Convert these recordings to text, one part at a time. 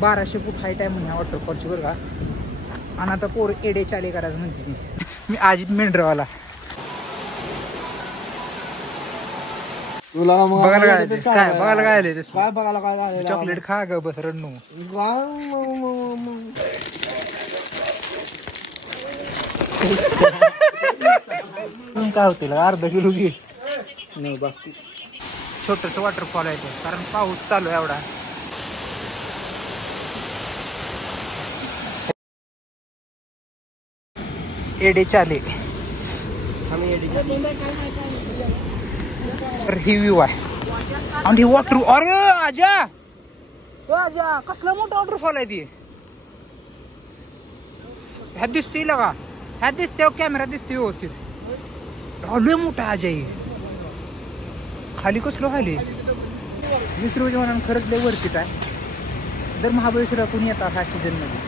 1200 फूट height आहे म्हणून वॉटरफॉलची बरं का. आणि आता पोर एडे चाले करायचं म्हणते मी अजित मेंढरवाला. तुला बघायला काय बघायला काय आले काय बघायला काय चॉकलेट खा ग बस रडणू. काय होतील अर्धा किलो घे नाही बस. छोटस वॉटरफॉल आहे ते कारण पाऊस चालू आहे एवढा. एडे चाले ही व्ह्यू आहे आणि वॉटर. अरे आजा आजा कसला मोठा वॉटरफॉल आहे ती. ह्यात दिसते लगा ह्यात दिसते कॅमेरा दिसते व्यवस्थित. लय मोठा आजा खाली कसलो खाली विसरू म्हणून खरंच लय वरतीच आहे. जर महाबळेश्वरातून येतात ह्या सीझन मध्ये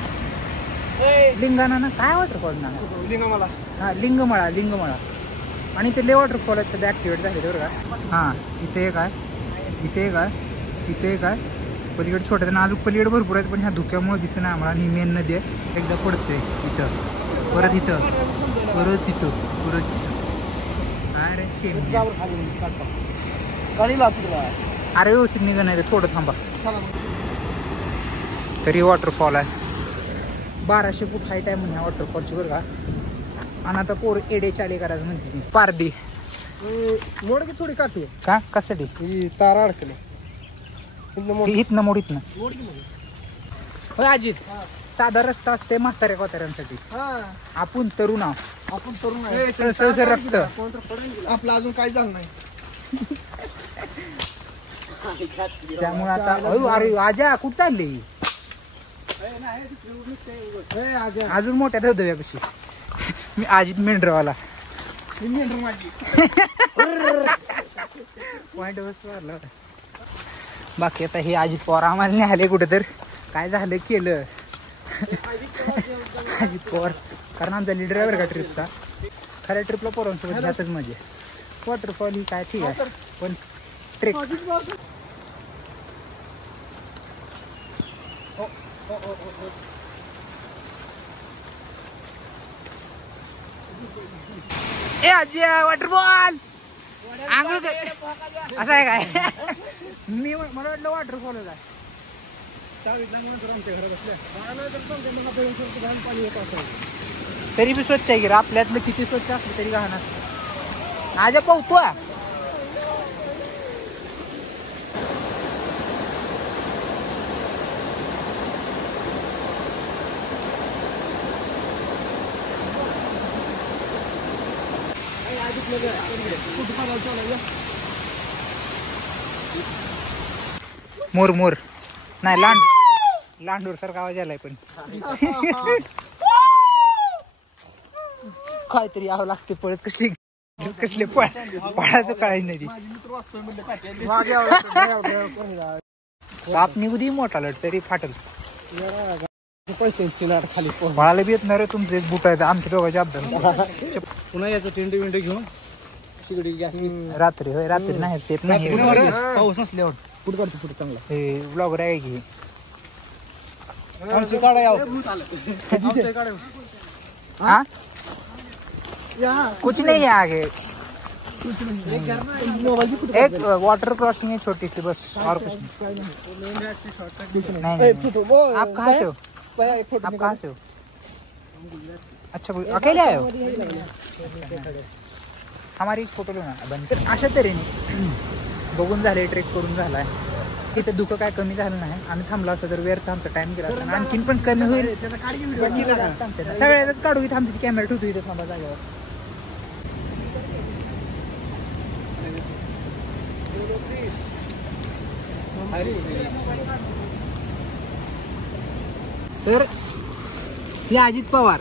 लिंगाणा ना काय वॉटरफॉल ना लिंगमाला. हा लिंगमळा आणि ते लय वॉटरफॉल आहेत सध्या ऍक्टिव्हेट झाले बरं का. हा इथे एक आहे इथे एक आहे इथे एक आहे पलीकडे छोट्या त्यांना अजून पलीकडे भरपूर आहेत पण ह्या धुक्यामुळे दिसत नाही आम्हाला. आणि मेन नदी आहे एकदा पडते इथं परत इथं परत तिथं परत तिथं. अरे अरे व्यवस्थित निघा नाही थोडं थांबा. तरी वॉटरफॉल आहे 1200 फूट हाईट आहे म्हणून ह्या वॉटरफॉलची बरं का. आणि आता पोर एडे चाले करायचं म्हणते मी. पारदी मोड की थोडी काटू का कशासाठी तारा अडकले इथनं मोड इथनं होय अजित. साधा रस्ता असते म्हाताऱ्या कोताऱ्यांसाठी. आपण तरुण आहोत आपण तरुण रक्त आपलं अजून काय झालं नाही. त्यामुळे आता अरे आजा कुठं चालली अजून मोठ्या धबधब्यापाशी. मी अजित मेंढरवाला पॉइंट बसला. बाकी आता हे अजित पवार आम्हाला नाही आले कुठं तर काय झालं केलं अजित पवार कारण आमचा लीडर आहे बरं का ट्रिपचा. खऱ्या ट्रिपला पोरांसोबत जातच म्हणजे. वॉटरफॉल ही काय ठीक आहे पण ट्रेक ए आजी वॉटरफॉल आंघोळ असं आहे काय. मी मला वाटलं वॉटरफॉल आहे. तरी बी स्वच्छ आहे की आपल्यातलं किती स्वच्छ असलं तरी घाण असतं. आजा पाहतो मोर मोर नाही लांडूर सारखा आवाज आलाय पण काहीतरी यावं लागते पळत कशी कसले पळायचं कळायचं नाही. साप निघू दे मोठा लट तरी फाटल. पैशांची लाट खाली पळायला बी येत नाही रे तुमचं एक बुट आहे आमच्या दोघांच्या अपघात. पुन्हा याचं टेंट विंट घेऊन रात्री होय रात्री नाही येत नाही पाऊस नसल्यावर पुढे काढतो पुढे चांगला हे ब्लॉगर आहे की हाँ कुछ नहीं है आगे. एक वाटर क्रॉसिंग है छोटी सी बस और कुछ नहीं. आप कहाँ से हो आप कहाँ से हो. अच्छा अकेले आए हो. हमारी एक फोटो लो ना बंद. अशा तऱ्हेने बघून झाले ट्रेक करून झालाय. इथं दुःख काय कमी झालं नाही. आम्ही थांबला असतो तर व्यर्थ आमचा टाइम गेला असता. आणखीन पण कमी होईल सगळ्याच काढू. इथं आमची कॅमेरा ठेवतो इथं थांबा जागेवर. तर हे अजित पवार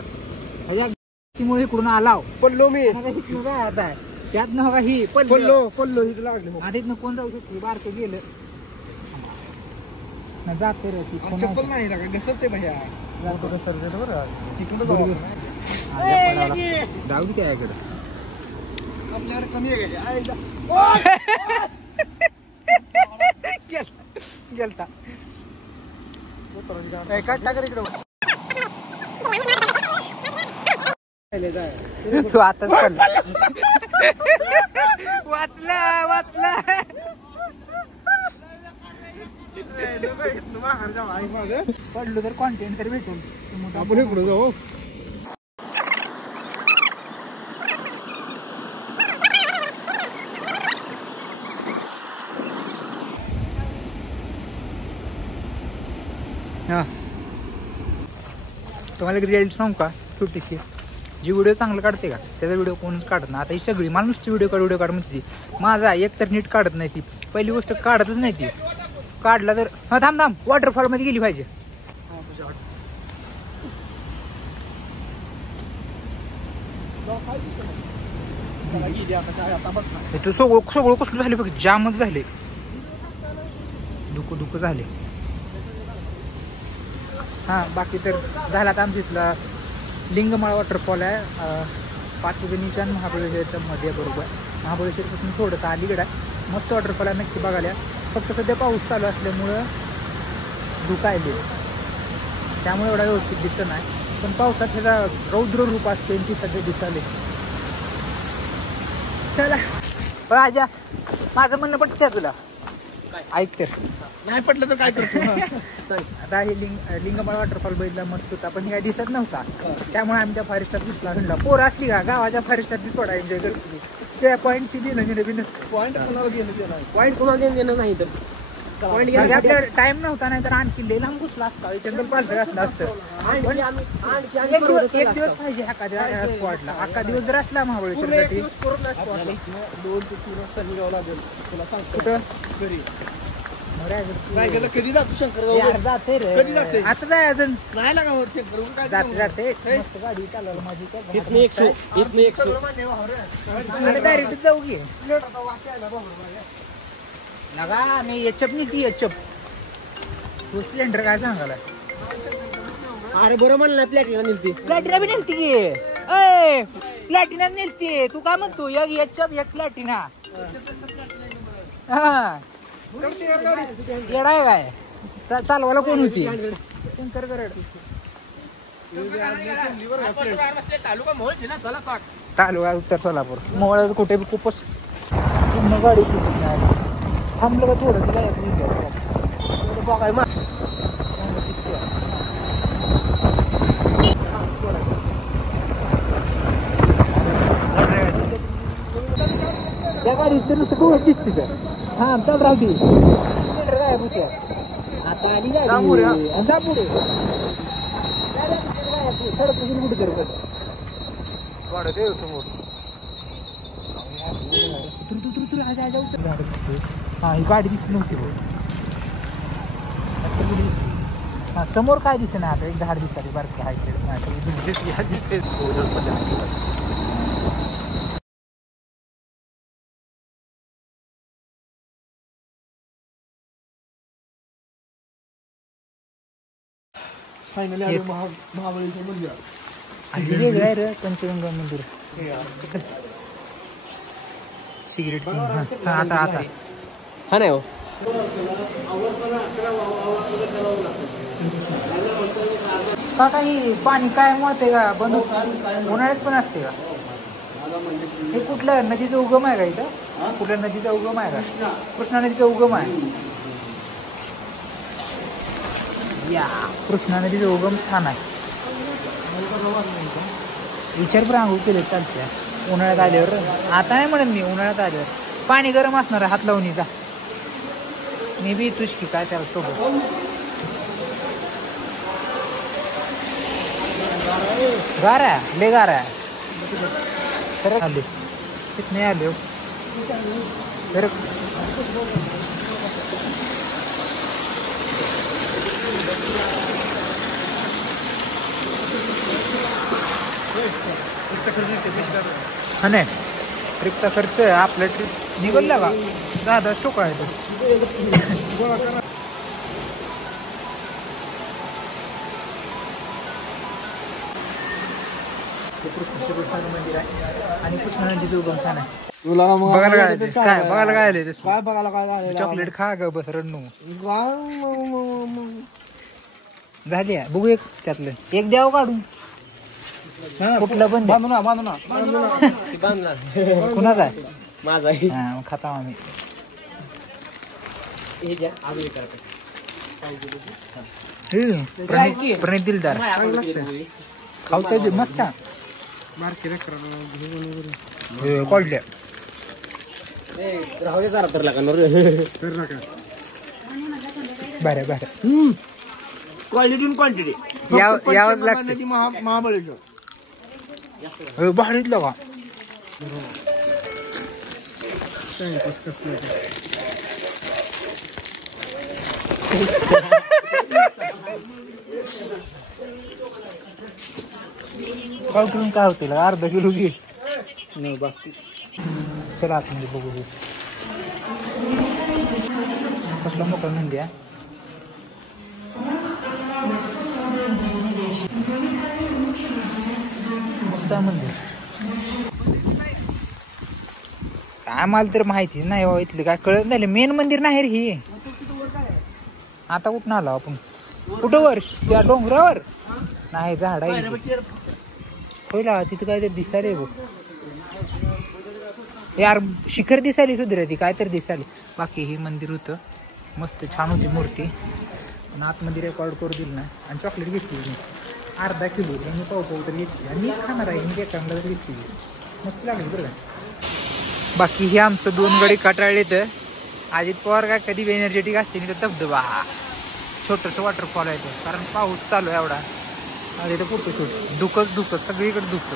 त्यामुळे इकडून आलाव पडलो मी काय आता त्यात न बघा ही पडलो इथं लागले. आता इथनं कोण जाऊ शकतो बारकं गेलं जाते रे चप्पल नाही लागा घसरते भैया घसरते बरं तिकडून जाऊ की त्याकडे आपल्याकडे कमी आहे गेलता काट टाका इकडं तू आताच पडला वाचला पडलो तर कॉन्टेंट तर भेटून आपण इकडं जाऊ हा तुम्हाला एक रिअलिटी सांगू का छोटीशी जी व्हिडिओ चांगलं काढते का त्याचा व्हिडिओ कोणच काढत नाही आता ही सगळी मला नुसती व्हिडिओ काढ म्हणते ती माझा एक तर नीट काढत नाही ती पहिली गोष्ट काढतच नाही ती काढला तर हा थांब वॉटरफॉल मध्ये गेली पाहिजे तू सगळं कसलं झाले बघ जामच झाले दुःख झाले हा बाकी तर झाला आता आमच्या इथला लिंगमाळा वॉटरफॉल आहे पाचगणीच्या महाबळेश्वरच्या मध्ये बरोबर महाबळेश्वरपासून थोडंसं अलीकडे आहे मस्त वॉटरफॉल आहे नक्की बघायला फक्त सध्या पाऊस चालू असल्यामुळं धुका आहे त्यामुळे एवढा व्यवस्थित दिसत नाही पण पावसात त्याचा रौद्र रूप असते ती सध्या दिसाले चला राजा माझं म्हणणं पटतं तुला ऐक तर नाही पटलं तर काय करतो आता हे लिंगमाळा वॉटरफॉल बघितला मस्त होता पण हे काय दिसत नव्हता त्यामुळे आम्ही त्या फारेस्टात दिसला म्हणला पोर असली का गावाच्या फारेस्टात दिसवडा एन्जॉय करतो त्या पॉईंटची दिलं पॉईंट कोणाला घेणं पॉईंट कोणाला देणं नाही तर आपल्याला टाइम नव्हता नाही तर आणखी लई लांब घुसला असता जंगल पालतं घातलं असतं एक दिवस पाहिजे एखाद्या स्पॉटला अख्खा दिवस जर असला महाबळेश्वरसाठी 2 ते 3 वाजता निघावं लागेल तुला सांगतो कुठं घरी रायगडला कधी जातो शंकर जाते रे कधी जाते आता जाय अजून नाही लागा शंकर काय जाते मस्त गाडी चालवलं माझी डायरेक्ट जाऊ घे लगा मी एचप नीती एचप तू स्प्लेंडर काय सांगायला अरे बरोबर म्हणलं प्लॅटिना नेलती प्लॅटिना बी नेलती की अय प्लॅटिना नेलती तू काय म्हणतो एक एचप एक प्लॅटिना हा येडा आहे काय चालवायला कोण होती शंकर गरड तालुका उत्तर सोलापूर मोहळा कुठे बी खूपच पूर्ण गाडी दिसत नाही थांबलं का थोडं तिला बघाय मा त्या गाडीत तर नुसतं डोळ्यात दिसते तर हा चल राहती काय होत्या आता आली गाडी जा पुढे सडक कुठे तरी वाढत आहे समोर हा ही गाडी दिसली नव्हती हा समोर काय दिसत नाही आता एक झाड दिसतात बारकी हाय दिसते फायनली आलो महाबळेश्वर मंदिर वेगळं आहे रे पंचगंगा मंदिर सिगरेट आता आता हा नाही हो का काही पाणी काय मत का बंद उन्हाळ्यात पण असते का हे कुठलं नदीचा उगम आहे का इथं कुठल्या नदीचा उगम आहे का कृष्णा नदीचा उगम आहे या कृष्णा नदीचं उगम स्थान आहे विचार पण आंघोळ केले चालते उन्हाळ्यात आल्यावर आता नाही म्हणत मी उन्हाळ्यात आल्यावर पाणी गरम असणार आहे हात लावून जा मी बी तुझ की काय त्याला सोबत गारा ले गारा खरं आले कितने आले हो खरं हा नाही ट्रिपचा खर्च आपला ट्रिप निघाला का 10 टोका आहे कृष्ण मंदिर आहे आणि कृष्णा नदीचं उगम छान आहे तुला बघायला काय बघायला काय आले काय बघायला काय चॉकलेट खा ग बस रडणू झाली आहे. बघू एक त्यातलं एक द्यावं काढून. कुठलं पण द्या. कुणाचा आहे? माझा हा मग खाता आम्ही. प्रणित दिलदार खावता मस्त क्वालिटी राहू दे जरा तर लागणार बरं बरं. क्वालिटी क्वांटिटी यावंच लागतं. महाबळेश्वर भारीतलं का करून काय होतील अर्धा किलो घे नाही बस. चला आतमध्ये बघू. कसला मोठा नंदी आहे. मस्त आहे मंदिर. काय मला तर माहितीच नाही बाबा इथले काय कळत नाही. मेन मंदिर नाही रे ही. आता कुठं आलो आपण. कुठं वर त्या डोंगरावर नाही झाड आहे होईल तिथं काहीतरी दिसायला बघ यार. शिखर दिसायली सुधरा ती काहीतरी दिसायली. बाकी हे मंदिर होतं मस्त छान होती मूर्ती. आणि आतमध्ये रेकॉर्ड करू दिली ना. आणि चॉकलेट घेतली मी अर्धा किलो. मी पाव तर घेतली आणि मी खाणार आहे. मी एकांना घेतली मस्त लागली बरं का. बाकी हे आमचं 2 गडी कटाळले तर अजित पवार काय कधी एनर्जेटिक असते नाही तर धबधबा छोटंसं वॉटरफॉल आहे तो. कारण पाऊस चालू आहे एवढा. अरे तर कुठं शूट दुखत सगळीकडे दुखत.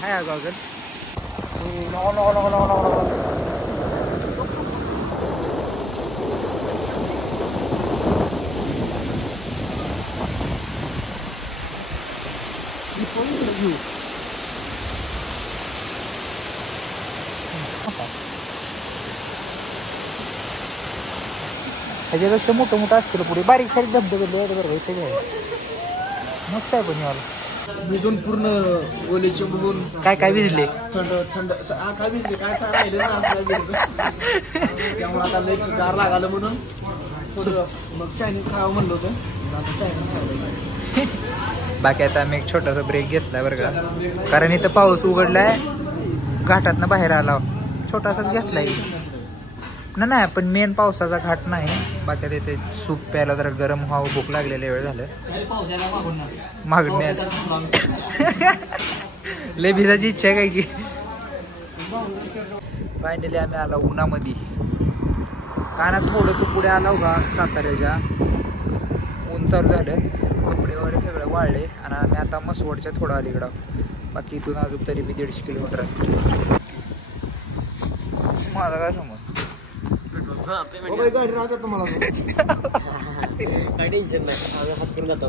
हाय गॉगल ह्याच्यापेक्षा मोठं असतील पुढे बारीक सारीक धबधबे बरोबर इथे मस्त आहे. पण याला भिजून पूर्ण ओलेचे बघून काय काय भिजले. थंड थंड काय भिजले काय राहिले ना असं त्यामुळे आता लय गार लागालं म्हणून थोडं मग चायनीज खावं म्हणलं होतं. आता चायनीज खावं. बाकी आता आम्ही एक छोटासा ब्रेक घेतला बरं का. कारण इथं पाऊस उघडलाय घाटातनं बाहेर आला. छोटासाच घेतलाय नाही पण मेन पावसाचा घाट नाही. बाकी तिथे सूप प्यायला जरा गरम व्हावं भूक लागलेल्या वेळ झालं मागण्यात. लय भिजायची इच्छा आहे काय की. फायनली आम्ही आला उन्हामध्ये. कानात थोडंसं पुढे आला का साताऱ्याच्या ऊन चालू झालं. कपडे वगैरे सगळे वाळले आणि आम्ही आता मसवडच्या थोडं अलीकडं. बाकी इथून अजून तरी बी 150 किलोमीटर आहे. माझा काय समज गाडी राहतात तुम्हाला काय टेन्शन नाही. हात करून जातो.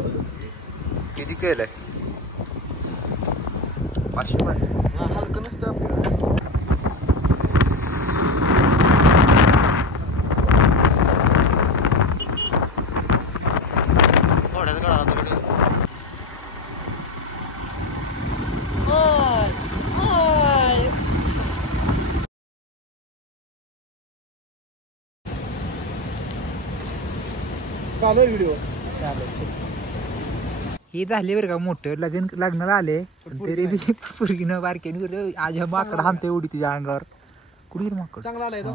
किती केलंय 500 हलकं नसतं आपल्याला. चालू व्हिडिओ हे झाले बरं का मोठं लग्नाला आले तरी बी पुरगीनं बारक्याने आज माकड हामते एवढी तुझ्या अंगावर. कुठे माकड चांगला आलाय तो.